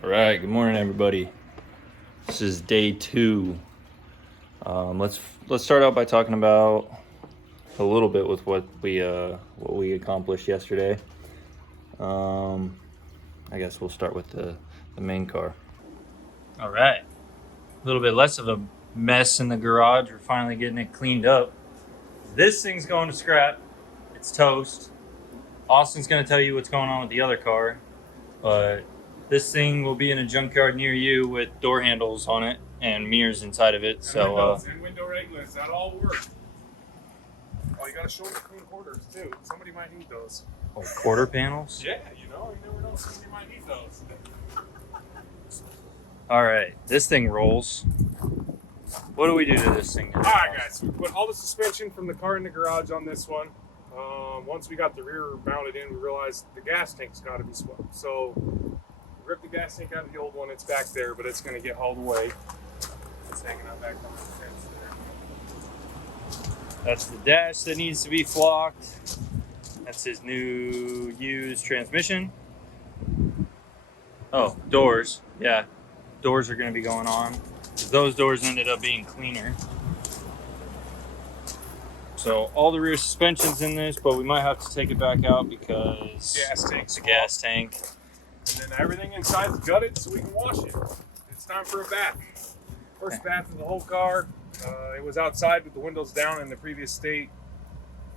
All right, good morning, everybody. This is day 2. Let's start out by talking about a little bit with what we accomplished yesterday. I guess we'll start with the main car. All right, a little bit less of a mess in the garage. We're finally getting it cleaned up. This thing's going to scrap. It's toast. Austin's going to tell you what's going on with the other car, but this thing will be in a junkyard near you with door handles on it and mirrors inside of it. And so windows and window regulars, that all works. Oh, you gotta show them the clean quarters too. Somebody might need those. oh, quarter panels. Yeah, you never know. Somebody might need those. All right, this thing rolls. What do we do to this thing? All right, guys. We put all the suspension from the car in the garage on this one. Once we got the rear mounted in, we realized the gas tank's got to be swept. So ripped the gas tank out of the old one. It's back there, but it's going to get hauled away. It's hanging out back on the fence there. That's the dash that needs to be flocked. That's his new used transmission. Oh, doors. Yeah, doors are going to be going on. Those doors ended up being cleaner. So all the rear suspension's in this, but we might have to take it back out because Gas the gas tank. And then everything inside's gutted so we can wash it. It's time for a bath. First bath of the whole car. It was outside with the windows down in the previous state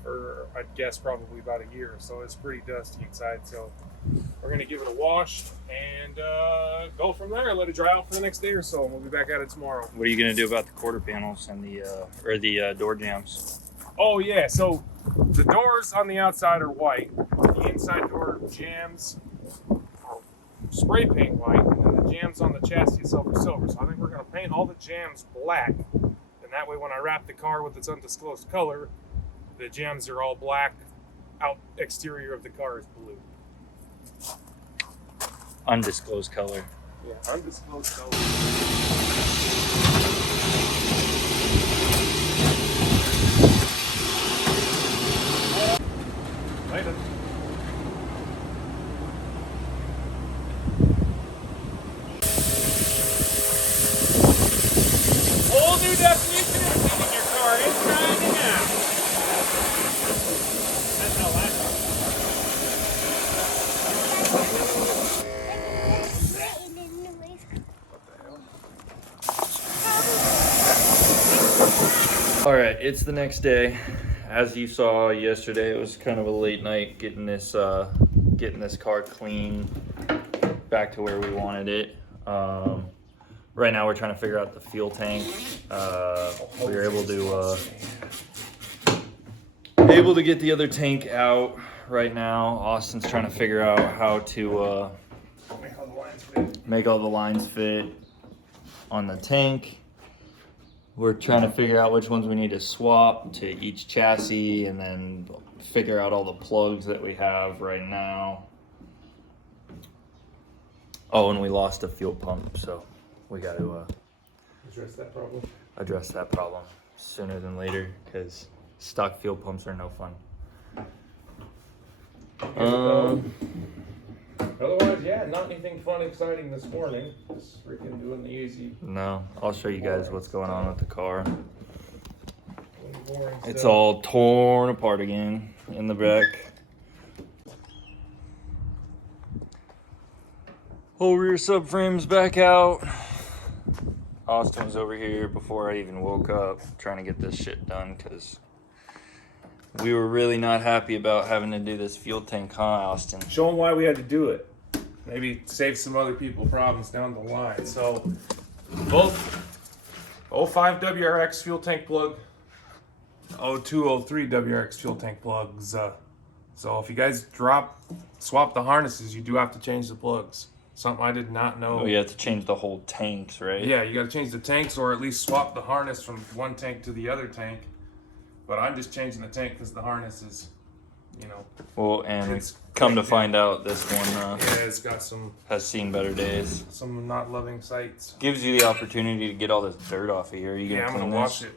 for, I'd guess, probably about a year. So it's pretty dusty inside. So we're going to give it a wash and go from there. Let it dry out for the next day or so. And we'll be back at it tomorrow. What are you going to do about the quarter panels and the door jams? Oh, yeah. So the doors on the outside are white. The inside door jams are spray paint white. And then the jams on the chassis itself are silver. So I think we're going to paint all the jams black. And that way when I wrap the car with its undisclosed color, the jams are all black. Out exterior of the car is blue. Undisclosed color. Yeah, undisclosed color. Later. Whole new definition of cleaning your car inside and out. That's how that All right, it's the next day. As you saw yesterday, it was kind of a late night getting this car clean, back to where we wanted it. Right now, we're trying to figure out the fuel tank. We were able to get the other tank out right now. Austin's trying to figure out how to make all the lines fit on the tank. We're trying to figure out which ones we need to swap to each chassis and then figure out all the plugs that we have right now. Oh, and we lost a fuel pump, so we got to address that problem sooner than later because stock fuel pumps are no fun. Otherwise, yeah, not anything fun, exciting this morning. Just freaking doing the easy. No, I'll show you guys what's going on with the car. Boring It's stuff. all torn apart again in the back. Whole rear subframe's back out. Austin was over here before I even woke up trying to get this shit done because we were really not happy about having to do this fuel tank, huh, Austin? Show them why we had to do it. Maybe save some other people problems down the line. So, both 05 WRX fuel tank plug, 02, 03 WRX fuel tank plugs. So if you guys swap the harnesses, you do have to change the plugs. Something I did not know. Oh, you have to change the whole tanks, right? Yeah, you got to change the tanks or at least swap the harness from one tank to the other tank. But I'm just changing the tank because the harness is, Well, and It's come to great, find out, this one yeah, it's got some has seen better days. not loving sights. Gives you the opportunity to get all this dirt off of here. Are you Yeah, gonna I'm clean gonna this? wash it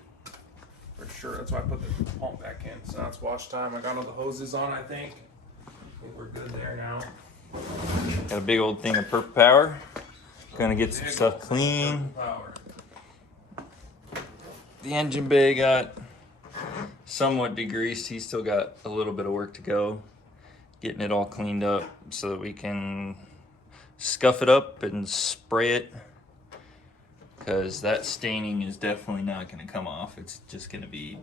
for sure. That's why I put the pump back in. So now it's wash time. I got all the hoses on, I think we're good there now. Got a big old thing of perp power. Gonna get some stuff clean. The engine bay got somewhat degreased. He's still got a little bit of work to go. Getting it all cleaned up so that we can scuff it up and spray it. Because that staining is definitely not gonna come off. It's just gonna be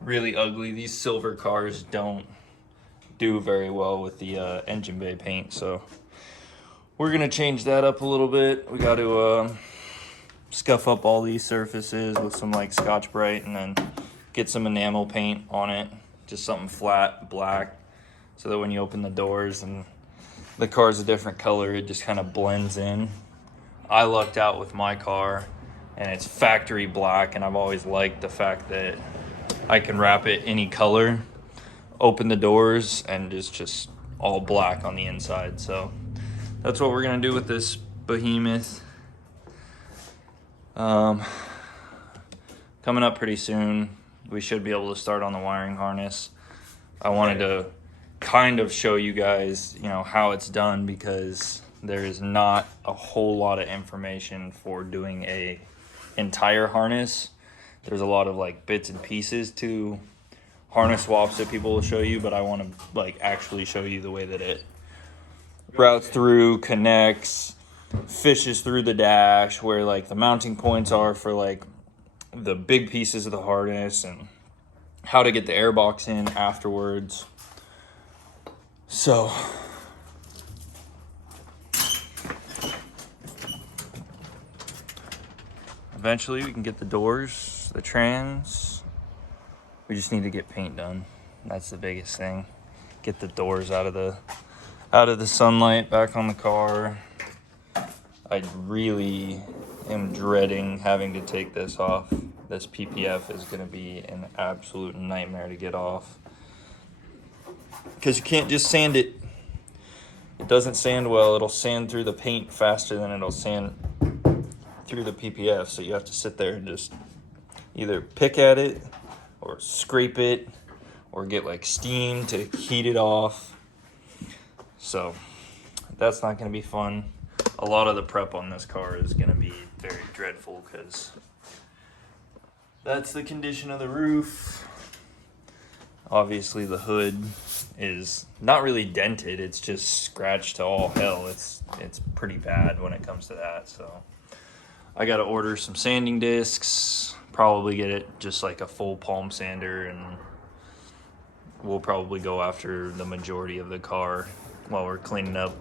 really ugly. These silver cars don't do very well with the engine bay paint, so we're gonna change that up a little bit. We got to scuff up all these surfaces with some like Scotch-Brite and then get some enamel paint on it, just something flat black, so that when you open the doors and the car's a different color, it just kind of blends in. I lucked out with my car and it's factory black, and I've always liked the fact that I can wrap it any color, open the doors, and it's just all black on the inside. So that's what we're gonna do with this behemoth. Coming up pretty soon, we should be able to start on the wiring harness. I wanted to kind of show you guys, you know, how it's done, because there is not a whole lot of information for doing a entire harness. There's a lot of like bits and pieces to harness swaps that people will show you, but I want to like actually show you the way that it routes through, connects, fishes through the dash, where like the mounting points are for like the big pieces of the harness, and how to get the airbox in afterwards. So eventually we can get the doors, the trans. We just need to get paint done. That's the biggest thing. Get the doors out of the sunlight, back on the car. I really am dreading having to take this off. This PPF is gonna be an absolute nightmare to get off, because you can't just sand it. It doesn't sand well. It'll sand through the paint faster than it'll sand through the PPF. So you have to sit there and just either pick at it or scrape it or get like steam to heat it off. So that's not gonna be fun. A lot of the prep on this car is gonna be very dreadful, because that's the condition of the roof. Obviously the hood is not really dented, it's just scratched to all hell. It's pretty bad when it comes to that. So I gotta order some sanding discs, probably get it just like a full palm sander, and we'll probably go after the majority of the car while we're cleaning up,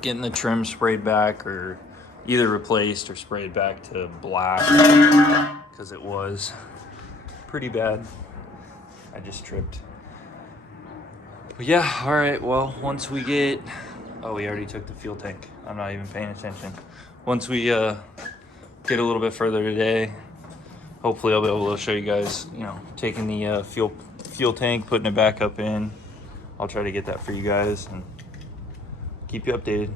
getting the trim sprayed back, or either replaced or sprayed back to black, because it was pretty bad. I just tripped. But yeah, all right, well, once we get, oh, we already took the fuel tank. I'm not even paying attention. Once we get a little bit further today, hopefully I'll be able to show you guys, you know, taking the fuel tank, putting it back up in. I'll try to get that for you guys and keep you updated.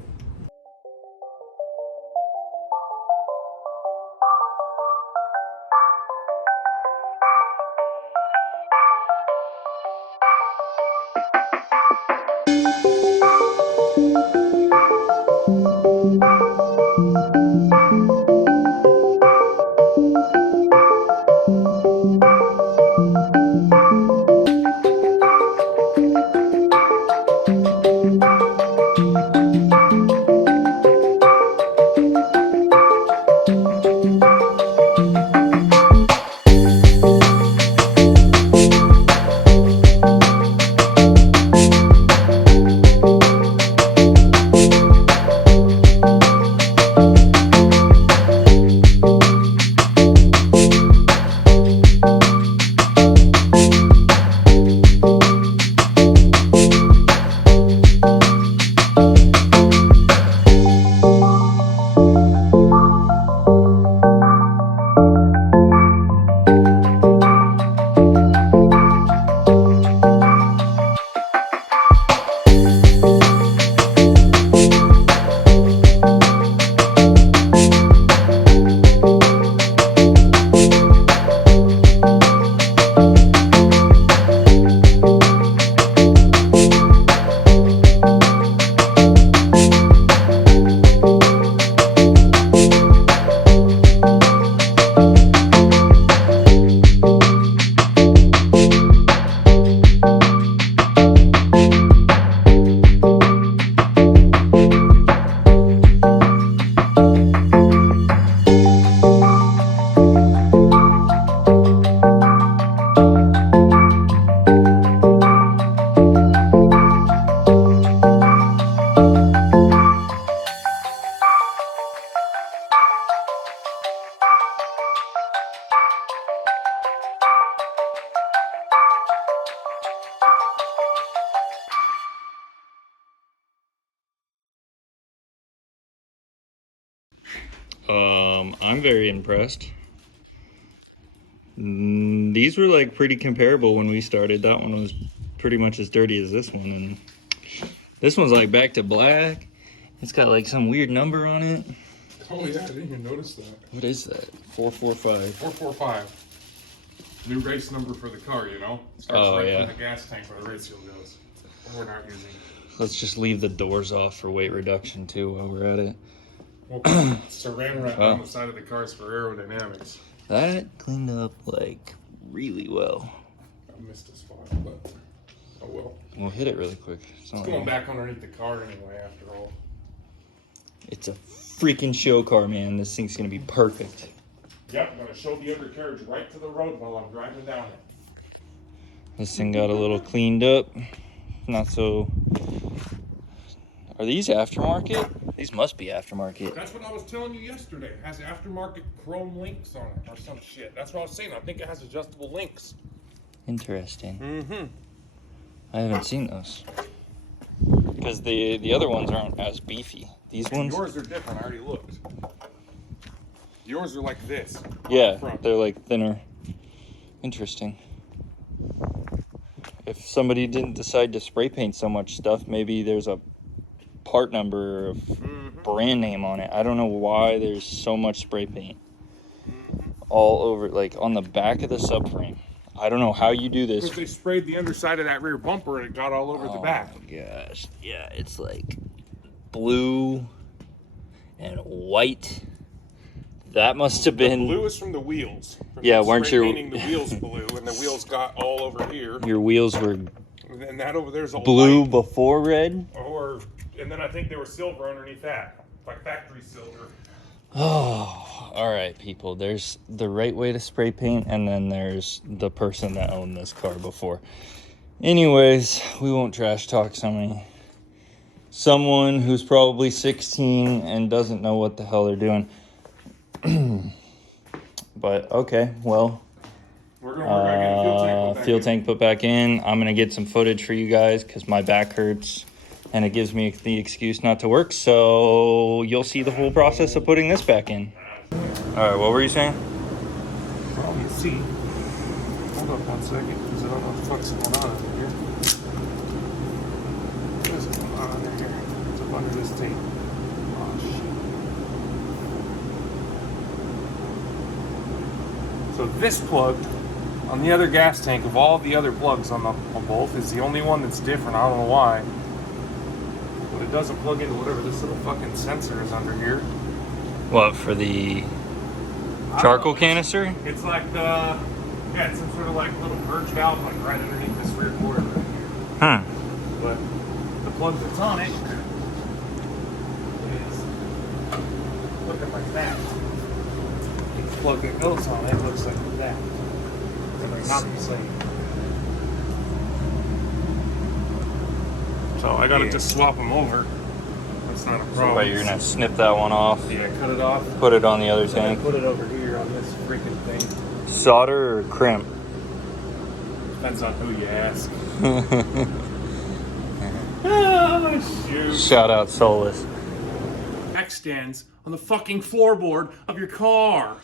I'm very impressed. These were like pretty comparable when we started. That one was pretty much as dirty as this one, and this one's like back to black. It's got like some weird number on it. Oh yeah, I didn't even notice that. What is that? 445. 445. New race number for the car, you know? Starts Oh, right yeah. from the gas tank where the race fuel goes. We're not using it. Let's just leave the doors off for weight reduction too while we're at it. We'll saran wrap on the side of the cars for aerodynamics. That cleaned up like really well. I missed a spot, but oh well. We'll hit it really quick. It's going back underneath the car anyway, after all. It's a freaking show car, man. This thing's gonna be perfect. Yep, I'm gonna show the undercarriage right to the road while I'm driving down it. This thing got a little cleaned up. Not so. Are these aftermarket? These must be aftermarket. That's what I was telling you yesterday. It has aftermarket chrome links on it or some shit. That's what I was saying. I think it has adjustable links. Interesting. Mm-hmm. I haven't seen those. Because the other ones aren't as beefy. These ones? Yours are different. I already looked. Yours are like this. Yeah, they're like thinner. Interesting. If somebody didn't decide to spray paint so much stuff, maybe there's a part number or brand name on it. I don't know why there's so much spray paint all over, like on the back of the subframe. I don't know how you do this. Because they sprayed the underside of that rear bumper and it got all over the back. Oh my gosh. Yeah, it's like blue and white. That must have been. Blue is from the wheels. Yeah, weren't your painting the wheels blue, and the wheels got all over here. Your wheels were And that over there's all blue white. before red? And then I think they were silver underneath that, like factory silver. Oh, all right, people. There's the right way to spray paint, and then there's the person that owned this car before. Anyways, we won't trash talk someone who's probably 16 and doesn't know what the hell they're doing. But okay, well, We're gonna get a fuel tank put back in. I'm gonna get some footage for you guys because my back hurts and it gives me the excuse not to work. So you'll see the whole process of putting this back in. All right, what were you saying? Well, you see. Hold up 1 second, because I don't know what the fuck's going on under here. What is going on under here? It's up under this tape. Oh shit. So this plug on the other gas tank of all the other plugs on both is the only one that's different. I don't know why. But it doesn't plug into whatever this little fucking sensor is under here. What, for the charcoal canister? It's like the, yeah, it's some sort of like little purge valve like right underneath this rear quarter right here. Huh. But the plug that's on it is looking like that. The plug that goes on it looks like that. They're not the same. So I gotta just swap them over. That's not a problem. But you're gonna snip that one off, Yeah, cut it off. put it on the other And tank. put it over here on this freaking thing. Solder or crimp? Depends on who you ask. Oh, shoot. Shout out Solus. Jack stands on the fucking floorboard of your car.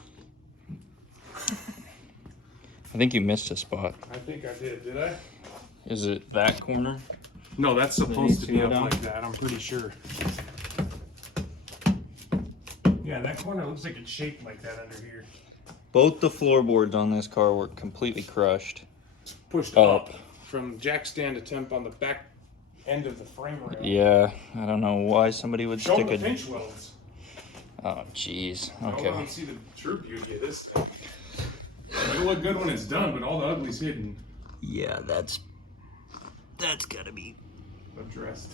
I think you missed a spot. I think I did I? Is it that corner? No, that's supposed to be go up down? like that, I'm pretty sure. Yeah, that corner looks like it's shaped like that under here. Both the floorboards on this car were completely crushed. Pushed Up. up from jack stand to temp on the back end of the frame rail. Yeah, I don't know why somebody would Show them stick the a. pinch welds. Oh, jeez. Don't let Okay. them see the true beauty of this thing. It'll look good when it's done, but all the ugly's hidden. Yeah, that's gotta be. Addressed.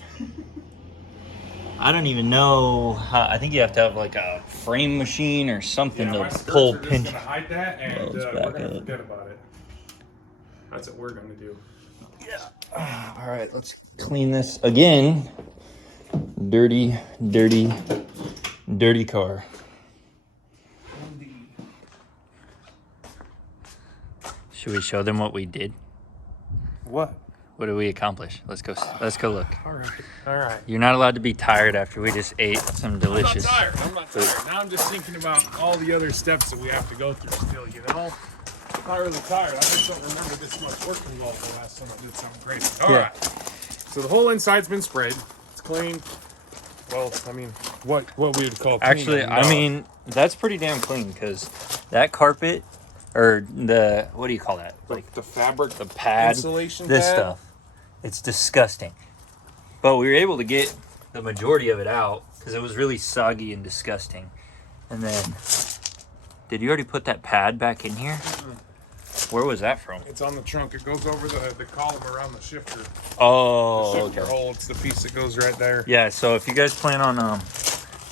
I don't even know how. I think you have to have like a frame machine or something Yeah, my to skirts pull are just pinch. gonna hide that, and Welds we're back gonna up. forget about it. That's what we're gonna do. All right, let's clean this again. Dirty, dirty, dirty car. Should we show them what we did? What? What did we accomplish? Let's go look. All right. You're not allowed to be tired after we just ate some delicious. I'm not tired. Now I'm just thinking about all the other steps that we have to go through still, you know? I'm not really tired. I just don't remember this much work involved the last time I did something crazy. All right. So the whole inside's been sprayed. It's clean. Well, I mean, what we would call clean. Actually, I mean, that's pretty damn clean because that carpet, or what do you call that? Like the fabric, the pad, insulation this pad? stuff. It's disgusting. But we were able to get the majority of it out because it was really soggy and disgusting. And then, did you already put that pad back in here? Mm-hmm. Where was that from? It's on the trunk. It goes over the column around the shifter. Oh, the shifter hole. It's the piece that goes right there. Yeah, so if you guys plan on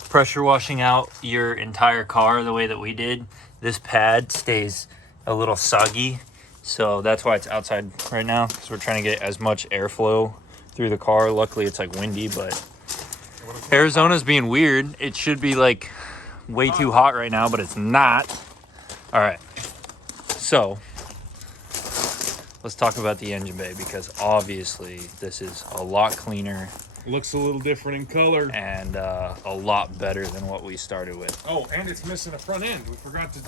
pressure washing out your entire car the way that we did, this pad stays a little soggy. So that's why it's outside right now, because we're trying to get as much airflow through the car. Luckily, it's like windy, but Arizona's being weird. It should be like way too hot right now, but it's not. All right, so let's talk about the engine bay, because obviously this is a lot cleaner. Looks a little different in color. And a lot better than what we started with. Oh, and it's missing a front end. We forgot to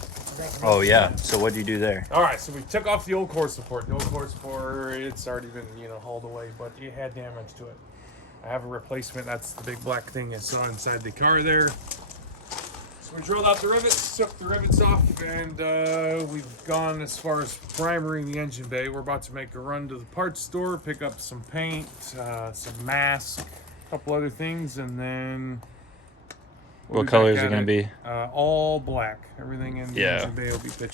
Oh, yeah. So what'd you do there? All right, so we took off the old core support. The old core support, it's already been, hauled away, but it had damage to it. I have a replacement. That's the big black thing I saw inside the car there. So we drilled out the rivets, took the rivets off, and we've gone as far as primering the engine bay. We're about to make a run to the parts store, pick up some paint, some masks, a couple other things, and then... What color is it going to be? All black. Everything in the engine bay will be pitch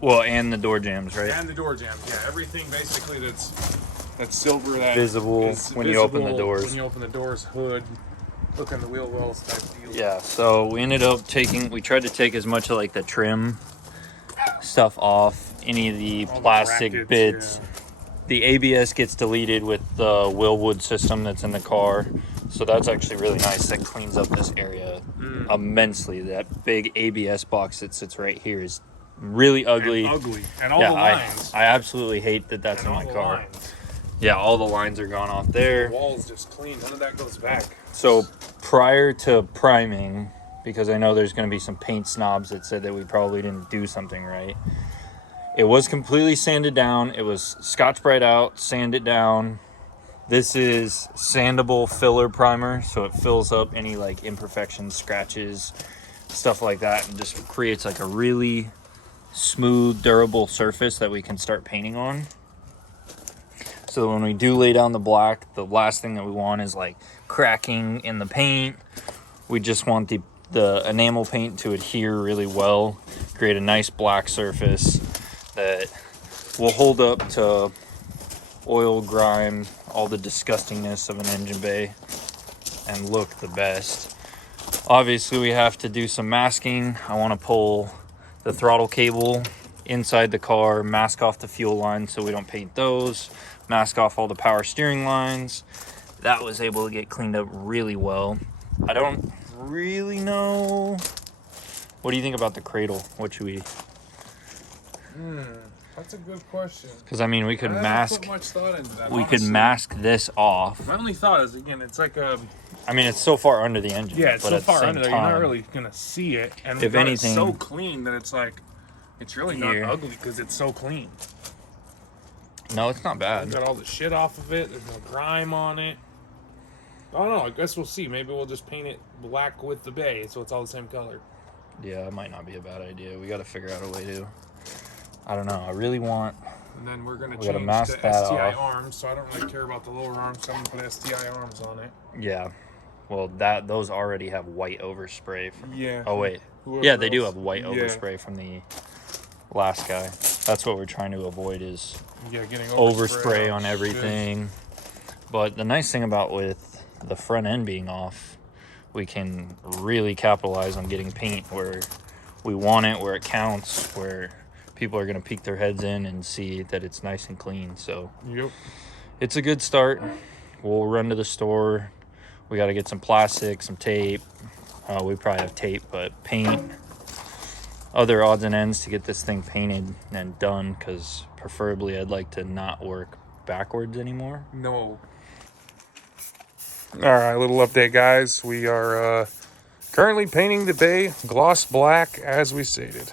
black. And the door jams, right? And the door jams, yeah. Everything basically that's silver, that visible when you open the doors. When you open the doors, hood, look on the wheel wells type deal. Yeah, so we ended up we tried to take as much of like the trim stuff off, any of the plastic bits. Yeah. The ABS gets deleted with the Willwood system that's in the car. So that's actually really nice. That cleans up this area immensely. That big ABS box that sits right here is really ugly. And all the lines. I absolutely hate that that's in my car. Lines. Yeah, all the lines are gone off there. The wall's just clean. None of that goes back. So prior to priming, because I know there's going to be some paint snobs that said that we probably didn't do something right. It was completely sanded down. It was Scotch-Brite out, sanded down. This is sandable filler primer, so it fills up any like imperfections, scratches, stuff like that, and just creates like a really smooth, durable surface that we can start painting on. So when we do lay down the black, the last thing that we want is like cracking in the paint. We just want the enamel paint to adhere really well, create a nice black surface that will hold up to oil, grime, all the disgustingness of an engine bay, and look the best. Obviously, we have to do some masking. I want to pull the throttle cable inside the car, mask off the fuel lines so we don't paint those, mask off all the power steering lines. That was able to get cleaned up really well. I don't really know. What do you think about the cradle? What should we... That's a good question. Because I mean, we could mask. Put much thought into that, we could mask this off. My only thought is, again, it's like a. I mean, it's so far under the engine. Yeah, it's but so at far the same under there, time, you're not really gonna see it. And if anything, it's so clean that it's like, it's really not ugly because it's so clean. No, it's not bad. Got all the shit off of it. There's no grime on it. I don't know. I guess we'll see. Maybe we'll just paint it black with the bay, so it's all the same color. Yeah, it might not be a bad idea. We got to figure out a way to. I don't know. I really want. And then we're gonna change the STI arms, so I don't really care about the lower arms, so I'm gonna put STI arms on it. Yeah. Well, those already have white overspray. Yeah. Oh wait. Yeah, they do have white overspray from the last guy. That's what we're trying to avoid is getting overspray on everything. But the nice thing about with the front end being off, we can really capitalize on getting paint where we want it, where it counts, where people are going to peek their heads in and see that it's nice and clean. So it's a good start. We'll run to the store. We got to get some plastic, some tape. We probably have tape, but paint, other odds and ends to get this thing painted and done, because preferably I'd like to not work backwards anymore. No. All right, little update, guys. We are currently painting the bay gloss black as we stated.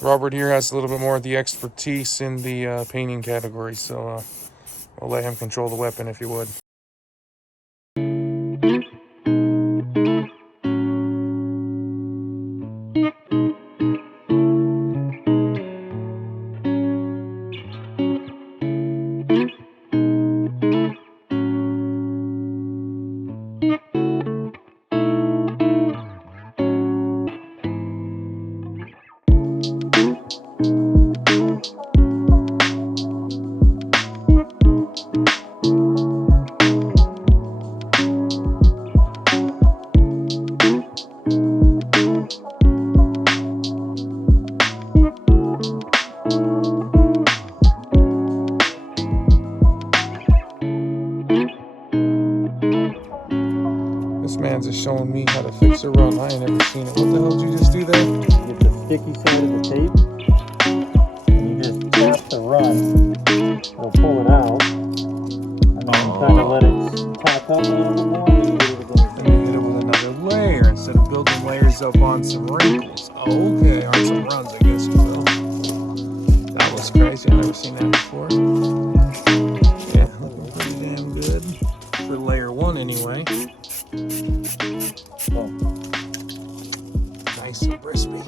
Robert here has a little bit more of the expertise in the painting category, so I'll let him control the weapon if you would. This man's just showing me how to fix a run. I ain't never seen it. What the hell did you just do there? You get the sticky side of the tape, and you just tap the run. It'll pull it out, and then kind of let it tack up a little bit more, and you hit it again. Then you hit it with another layer instead of building layers up on some wrinkles. Oh, okay, on some runs, I guess you will. That was crazy. I've never seen that before. Yeah, looking pretty damn good. For layer 1 anyway. Oh. Nice and crispy.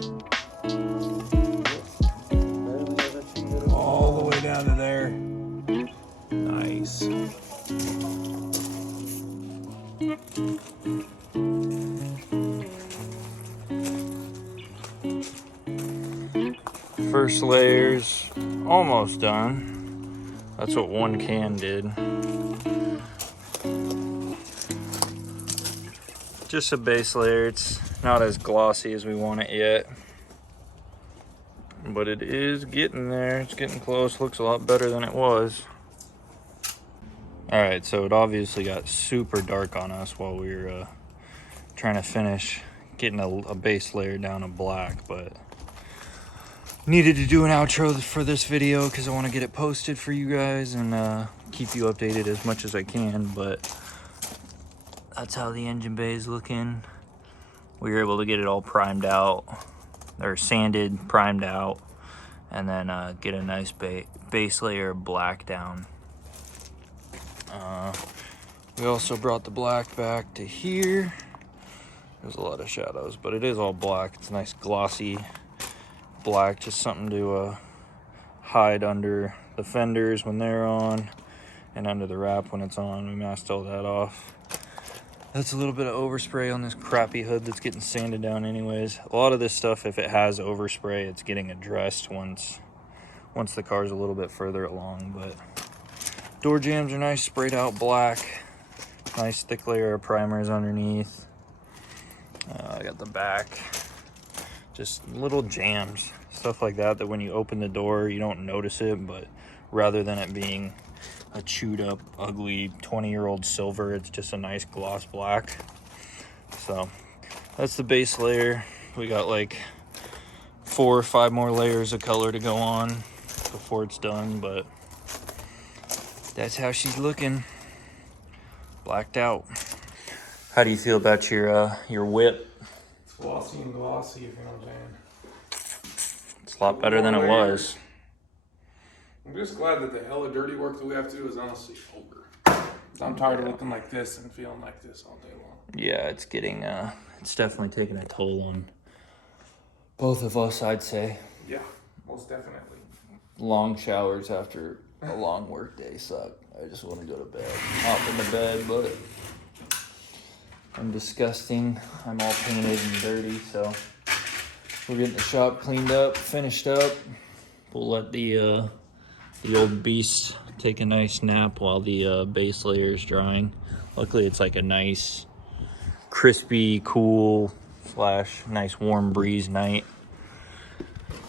All the way down to there. Nice. First layer's almost done. That's what one can did. Just a base layer. It's not as glossy as we want it yet, but it is getting there. It's getting close. Looks a lot better than it was. All right, so it obviously got super dark on us while we were trying to finish getting a base layer down to black, but needed to do an outro for this video because I want to get it posted for you guys and keep you updated as much as I can. But that's how the engine bay is looking. We were able to get it all primed out, or sanded, primed out, and then get a nice base layer of black down. We also brought the black back to here. There's a lot of shadows, but it is all black. It's a nice glossy black, just something to hide under the fenders when they're on and under the wrap when it's on. We masked all that off. That's a little bit of overspray on this crappy hood that's getting sanded down anyways. A lot of this stuff, if it has overspray, it's getting addressed once the car's a little bit further along. But door jambs are nice, sprayed out black. Nice thick layer of primers underneath. I got the back. Just little jams, stuff like that when you open the door, you don't notice it, but rather than it being a chewed up, ugly 20-year-old silver, it's just a nice gloss black. So that's the base layer. We got like 4 or 5 more layers of color to go on before it's done, but that's how she's looking. Blacked out. How do you feel about your whip? It's glossy and glossy, if you know what I'm saying. It's a lot better than it was. I'm just glad that the hella dirty work that we have to do is honestly over. I'm tired of looking like this and feeling like this all day long. Yeah, it's getting, it's definitely taking a toll on both of us, I'd say. Yeah, most definitely. Long showers after a long work day suck. I just want to go to bed. Hop in the bed, but I'm disgusting. I'm all painted and dirty, so we're getting the shop cleaned up, finished up. We'll let the old beast take a nice nap while the base layer is drying. Luckily, it's like a nice, crispy, cool / nice warm breeze night.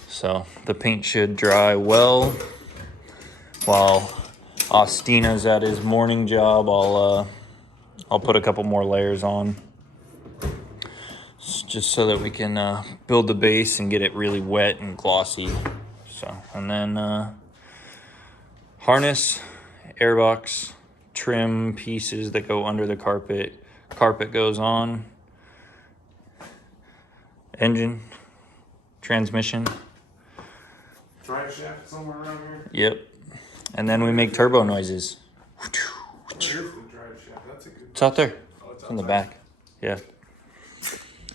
So the paint should dry well. While Ostina's at his morning job, I'll put a couple more layers on, just so that we can build the base and get it really wet and glossy. So, and then harness, airbox, trim pieces that go under the carpet. Carpet goes on. Engine, transmission. Drive shaft somewhere around here. Yep. And then we make turbo noises. Where is the drive shaft? That's a good. It's out there. Oh, it's In the outside. back. Yeah.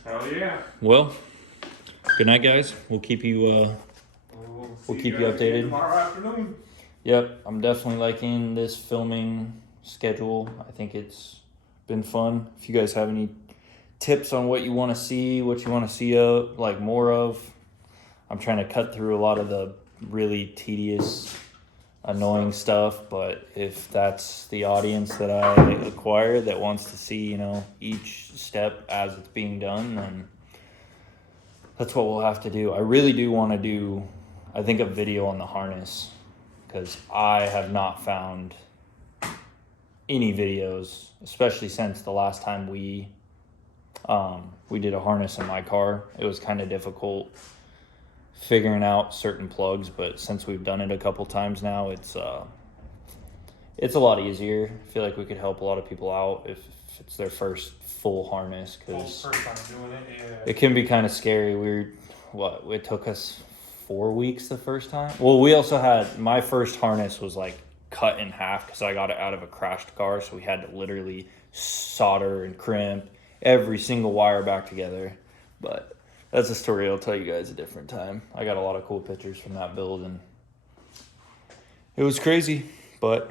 Hell yeah. Well, good night, guys. We'll keep you We'll keep you guys again updated. tomorrow afternoon. Yep, I'm definitely liking this filming schedule. I think it's been fun. If you guys have any tips on what you want to see, what you want to see like more of, I'm trying to cut through a lot of the really tedious, annoying stuff. But if that's the audience that I acquire that wants to see, you know, each step as it's being done, then that's what we'll have to do. I really do want to do, I think, a video on the harness, because I have not found any videos, especially since the last time we did a harness in my car. It was kind of difficult figuring out certain plugs, but since we've done it a couple times now, it's a lot easier. I feel like we could help a lot of people out if it's their first full harness, because First time doing it, yeah. it can be kind of scary. It took us 4 weeks the first time. Well, we also had, my first harness was like cut in half because I got it out of a crashed car, so we had to literally solder and crimp every single wire back together. But that's a story I'll tell you guys a different time. I got a lot of cool pictures from that build, and it was crazy. But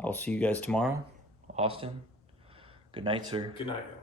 I'll see you guys tomorrow. Austin, good night, sir. Good night, y'all.